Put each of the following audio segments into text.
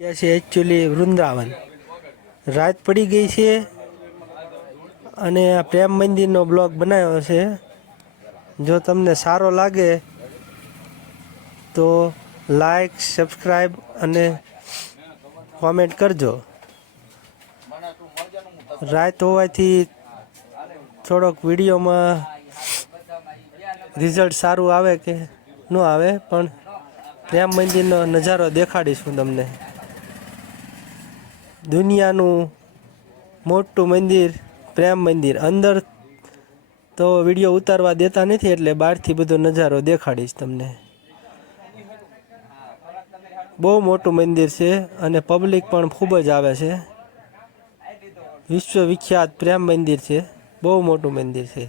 ત્યાં છે એકચ્યુઅલી વૃંદાવન. રાત પડી ગઈ છે અને આ પ્રેમ મંદિરનો બ્લોગ બનાવ્યો છે. જો તમને સારો લાગે તો લાઈક સબસ્ક્રાઈબ અને કોમેન્ટ કરજો. રાત હોવાથી થોડોક વિડીયોમાં રિઝલ્ટ સારું આવે કે ન આવે, પણ પ્રેમ મંદિરનો નજારો દેખાડીશું તમને. દુનિયાનું મોટું મંદિર, પ્રેમ મંદિર. અંદર તો વીડિયો ઉતારવા દેતા નથી એટલે બહારથી બધો નજારો દેખાડીશ તમને. બહુ મોટું મંદિર છે અને પબ્લિક પણ ખૂબ જ આવે છે. વિશ્વ વિખ્યાત પ્રેમ મંદિર છે. બહુ મોટું મંદિર છે.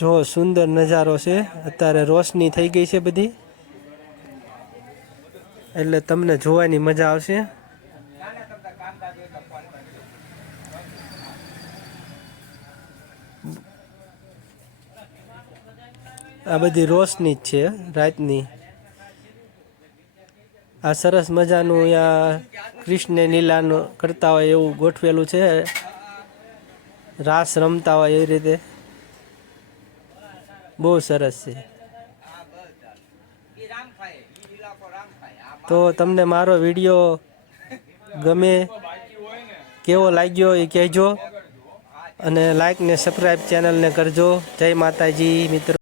જો સુંદર નજારો છે. અત્યારે રોશની થઈ ગઈ છે બધી. એટલે તમને જોવાની મજા આવશે. આ બધી રોશની જ છે રાતની. આ સરસ મજાનું અહીંયા કૃષ્ણ લીલાનું કરતા હોય એવું ગોઠવેલું છે. રાસ રમતા હોય એ રીતે. બહુ સરસ છે. તો તમને મારો વીડિયો ગમે કેવો લાગ્યો એ કહેજો અને લાઈક ને સબસ્ક્રાઈબ ચેનલને કરજો. જય માતાજી મિત્રો.